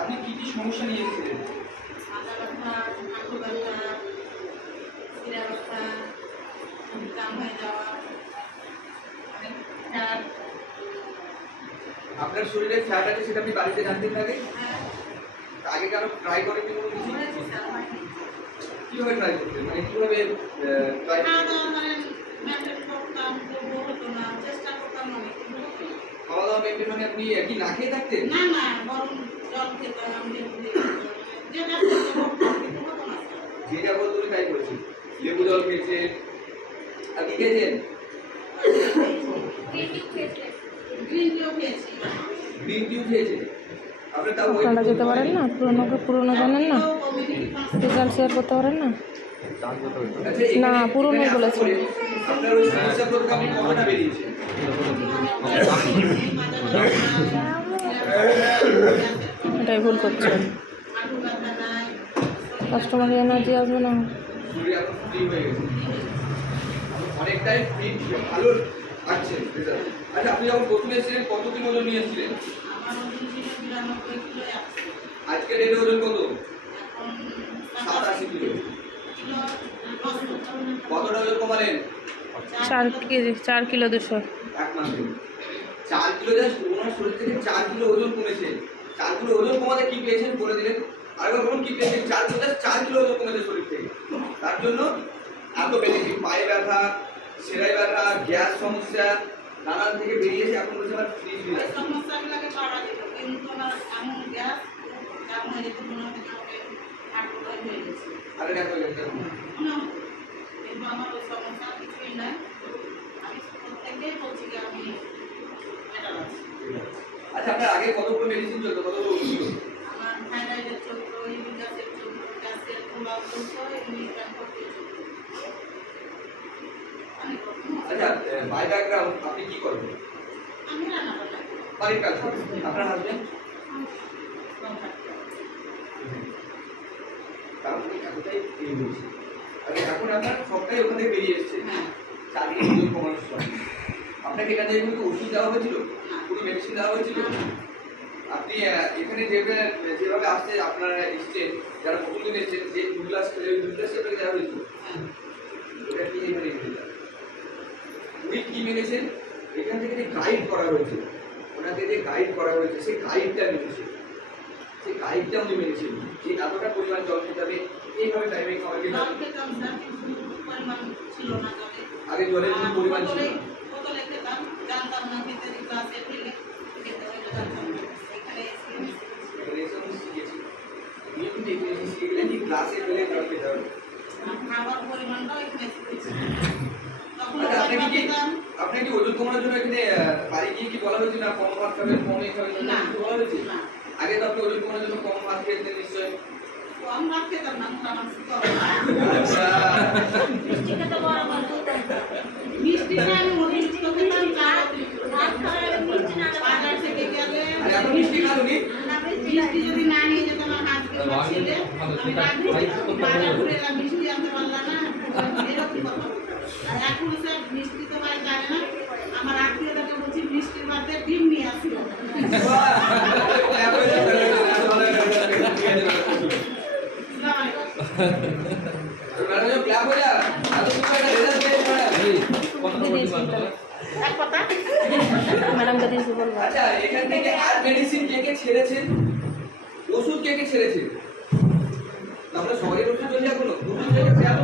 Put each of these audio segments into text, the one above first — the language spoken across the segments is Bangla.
আপনি কি কি সমস্যা নিয়ে এসেছিলেন? আপনার শরীরে ফ্যাট আছে সেটা আপনি বাড়িতে জানতেন আগে? আগে কেন ট্রাই করেন কোনো কিছু? কিভাবে ট্রাই করতেন, মানে কিভাবে ট্রাই খাওয়া দাওয়া মেনটেন, মানে আপনি কি না খেয়ে থাকতেন? না না, গরম জল খেতাম, যেটা বলতো তাই করেছি। লেবু জল খেয়েছে, আর কি খেয়েছেন? গ্রিন টিও খেয়েছে। আপনারা যেতে পারেন না, পুরনো জানেন না, রেজাল্ট শেয়ার করতে পারেন না। না, পুরনো বলেছি। আপনার ওই সমস্যা প্রথমে আপনি কতটা বেরিয়েছে? এটাই ভুল করছেন, কাস্টমার এনার্জি আসবে না। শরীর এখন ফ্রি হয়ে গেছে, অনেকটাই ফ্রি, ভালো আছে রেজাল্ট। আচ্ছা, আপনি যখন প্রথমে এসেছিলেন কত কিলো ওজন নিয়ে এসেছিলেন? আজকে ডেটে ওজন কত? 87 কিলো। কতটা ওজন কমালেন? 4 কেজি, 4 কিলো 200। এক মাসে 4 কিলো, জাস্ট ওনার শরীর থেকে 4 কিলো ওজন কমেছে। 4 কিলো ওজন কমাতে কি পেয়েছেন বলে দিলেন, আরেকবার বলুন কি পেয়েছেন? 4 কিলো, জাস্ট 4 কিলো ওজন কমেছে শরীর থেকে। তার জন্য এত বেনিফিট, পায়ে ব্যথা, সেলাই ব্যথা, গ্যাস সমস্যা নানান থেকে বেরিয়েছে। এখন বলছে আমার ফ্রি ফ্রি লাগে। সমস্যাগুলোকে পাওয়া যেত, কিন্তু আমার এমন গ্যাস কারণ হয়ে যেত, মনে হতো আমাকে হার্ট হয়ে গেছে। আরে দেখো এটা কিন্তু আমার ওই সমস্যা কিছুই নাই। আমি প্রত্যেকটাই বলছি যে আমি এটা আছি। আচ্ছা, আপনার আগে কতগুলো মেডিসিন চলতো, কতগুলো ওষুধ ছিল? আমার থাইরয়েডের চলতো, ইউরিক অ্যাসিড চলতো, গ্যাসের পোলাও চলতো, এমনি করতে চলতো। আচ্ছা, বাই ব্যাকগ্রাউন্ড আপনি কি করেন? আমি রান্না বান্না বাড়ির কাজ করেন। আপনার হাজবেন্ড? কারণ এতটাই এই হয়েছে, এখন আপনার সবটাই ওখান থেকে বেরিয়ে এসছে। চাকরি ওজন কমানোর সময় আপনাকে এখান থেকে কোনো ওষুধ দেওয়া হয়েছিল, কোনো মেডিসিন দেওয়া হয়েছিল? আপনি এখানে যেভাবে আসছে আপনারা এসছেন, যারা প্রতিদিন এসছেন, যে 2 গ্লাস খেলে 2 গ্লাস আপনাকে দেওয়া হয়েছিল, ওটা কি এখানে উইক কি মেনেছেন? এখান থেকে যে গাইড করা হয়েছে, ওনাকে যে গাইড করা হয়েছে, সেই গাইডটা মেনেছে, সেই গাইডটা উনি মেনেছেন যে এতটা পরিমাণ জল খেতে হবে, এইভাবে টাইমে খাবার খেতে হবে। আগে জলের কোনো পরিমাণ ছিল না। আপনাকে কি ওজন কমানোর জন্য এখানে বাড়ি গিয়ে কি বলা হয়েছে না কম ভাত খাবেন, কম খাবেন, না বলা হয়েছে? আগে তো আপনি ওজন কমানোর জন্য কম ভাত খেতেন নিশ্চয়ই। কম ভাত খেতাম না, মিষ্টি যদি না নিয়ে যেতাম মিষ্টি আনতে পারলাম না, এরকম কথা। আর এখন স্যার মিষ্টি তো ভাই জানে না, আমার আত্মীয়তাকে বলছি মিষ্টির বাদে ডিম নিয়ে আসছিল। আচ্ছা, এখান থেকে আর মেডিসিন কে কে ছেড়েছেন, ওষুধ কে কে ছেড়েছেন? আমরা সবাই ওষুধ চলছে, এখনো ওষুধ থেকে খেয়াল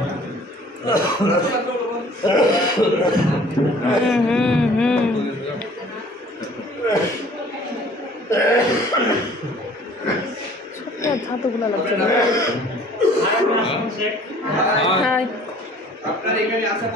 হাতগুলো লাগছে না। আপনার এখানে আসা